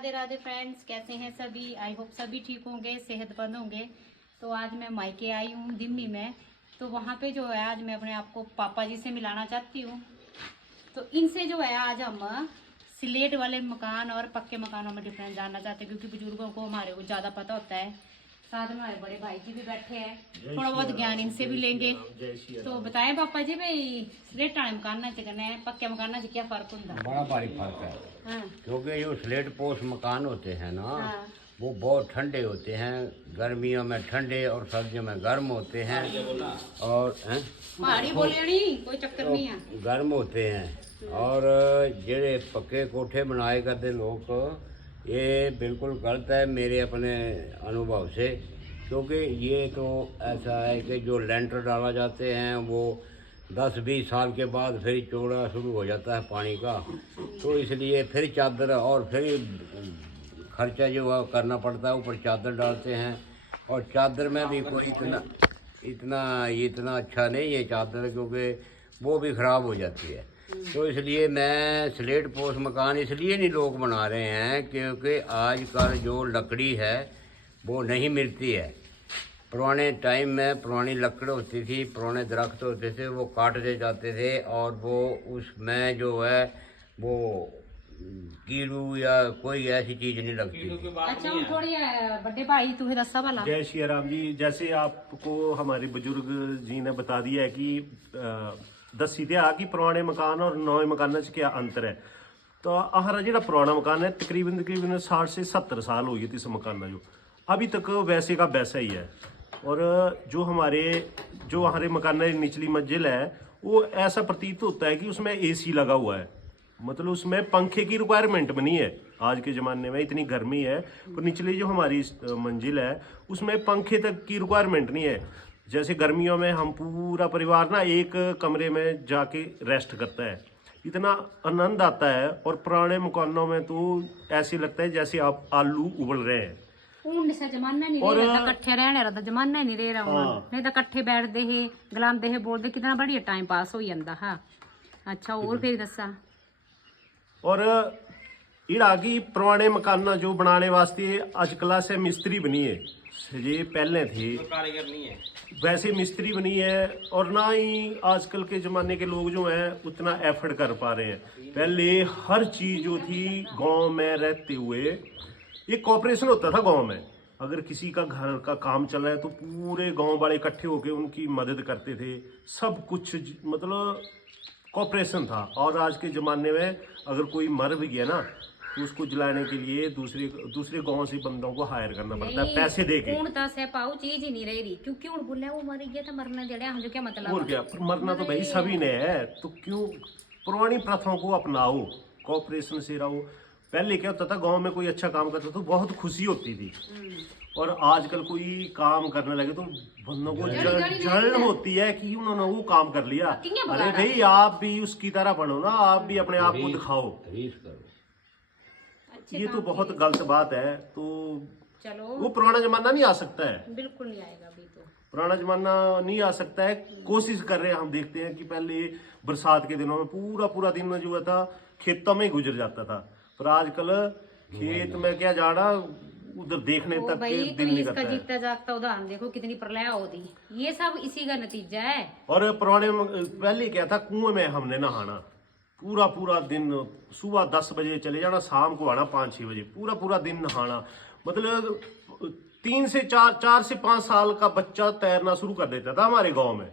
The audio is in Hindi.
राधे राधे फ्रेंड्स, कैसे हैं सभी। आई होप सभी ठीक होंगे, सेहतमंद होंगे। तो आज मैं मायके आई हूँ दिल्ली में। तो वहाँ पे जो है आज मैं अपने आप को पापा जी से मिलाना चाहती हूँ। तो इनसे जो है आज हम स्लेट वाले मकान और पक्के मकानों में डिफरेंस जानना चाहते हैं, क्योंकि बुजुर्गों को हमारे को ज़्यादा पता होता है। साथ में हमारे बड़े भाई जी भी बैठे हैं, थोड़ा बहुत ज्ञान इनसे भी लेंगे। तो बताएं पापा जी भाई, स्लेट वाले मकान च कने पक्के मकान च क्या फर्क होता है? बड़ा भारी फर्क है। हाँ। क्योंकि जो स्लेट पोस्ट मकान होते हैं ना, हाँ। वो बहुत ठंडे होते हैं। गर्मियों में ठंडे और सर्दियों में गर्म होते हैं। और पहाड़ी बोले नहीं, कोई चक्कर नहीं है, गर्म होते हैं। और जेड़े पक्के कोठे बनाए करते लोग, ये बिल्कुल गलत है मेरे अपने अनुभव से। क्योंकि ये तो ऐसा है कि जो लेंटर डाला जाते हैं वो 10-20 साल के बाद फिर चौड़ा शुरू हो जाता है पानी का। तो इसलिए फिर चादर और फिर खर्चा जो है करना पड़ता है, ऊपर चादर डालते हैं। और चादर में भी कोई इतना अच्छा नहीं है चादर, क्योंकि वो भी ख़राब हो जाती है। तो इसलिए मैं स्लेट पोस्ट मकान इसलिए नहीं लोग बना रहे हैं, क्योंकि आजकल जो लकड़ी है वो नहीं मिलती है। पुराने टाइम में पुरानी लकड़ होती थी, पुराने दरख्त होते थे, वो काट दे जाते थे और वो उसमें जो है वो कीड़ू या कोई ऐसी चीज़ नहीं लगती। अच्छा हम थोड़ी बड़े भाई तुम्हें दसा वाला। जय श्री राम जी। जैसे आपको हमारे बुजुर्ग जी ने बता दिया है कि दसी दिया कि पुराने मकान और नए मकान से क्या अंतर है। तो हमारा जो पुराना मकान है तकरीबन 60 से 70 साल हो गए इस मकान जो अभी तक वैसे का वैसा ही है। और जो हमारे मकान की निचली मंजिल है वो ऐसा प्रतीत होता है कि उसमें एसी लगा हुआ है। मतलब उसमें पंखे की रिक्वायरमेंट बनी है। आज के ज़माने में इतनी गर्मी है, पर निचली जो हमारी मंजिल है उसमें पंखे तक की रिक्वायरमेंट नहीं है। जैसे गर्मियों में हम पूरा परिवार ना एक कमरे में जाके रेस्ट करता है, इतना आनंद आता है। और पुराने मकानों में तो ऐसे लगता है जैसे आप आलू उबल रहे हैं। जमाना नहीं रहा, इकट्ठे रहने रहा जमाना ही नहीं रहा। नहीं तो इकट्ठे बैठते है, गलांदे है, बोलते, कितना बढ़िया टाइम पास हो जाता है। अच्छा और फिर दसा। और इड़ा की पुराने मकान जो बनाने वास्ते अजकल से मिस्त्री बनी है, ये पहले थे कारीगर नहीं है, वैसे मिस्त्री बनी है। और ना ही आजकल के ज़माने के लोग जो हैं उतना एफर्ट कर पा रहे हैं। पहले हर चीज़ जो थी गांव में रहते हुए एक कॉपरेशन होता था गांव में। अगर किसी का घर का काम चल रहा है तो पूरे गांव वाले इकट्ठे होकर उनकी मदद करते थे। सब कुछ मतलब कॉपरेशन था। और आज के ज़माने में अगर कोई मर भी गया ना तो उसको जलाने के लिए दूसरे गांव से बंदों को हायर करना पड़ता है, पैसे देके। चीज ही नहीं रही, क्योंकि उन बोले वो मर गया था, मरना जड़े हम जो क्या मतलब। और क्या, मरना तो भाई सभी ने है। तो क्यों पुरानी प्रथाओं को अपनाओ, कॉपरेशन से रहो। पहले क्या होता था, गांव में कोई अच्छा काम करता तो बहुत खुशी होती थी। और आजकल कोई काम करने लगे तो बंदों को जलन होती है कि उन्होंने वो काम कर लिया। अरे भाई आप भी उसकी तरह बनो ना, आप भी अपने आप को दिखाओ। ये तो बहुत गलत बात है। तो चलो वो पुराना जमाना नहीं आ सकता है, बिल्कुल नहीं आएगा अभी तो। पुराना जमाना नहीं आ सकता है। कोशिश कर रहे हैं हम। देखते हैं कि पहले बरसात के दिनों में पूरा दिन जो है था खेतों में ही गुजर जाता था, पर आजकल खेत में क्या जाना, उधर देखने तक के दिल नहीं करता है। जीता जागता उदाहरण देखो, कितनी प्रलय होती, ये सब इसी का नतीजा है। और पुराने पहले क्या था, कुएं में हमने नहाना पूरा दिन, सुबह 10 बजे चले जाना, शाम को आना 5-6 बजे, पूरा दिन नहाना। मतलब 3 से 4 से 5 साल का बच्चा तैरना शुरू कर देता था हमारे गांव में।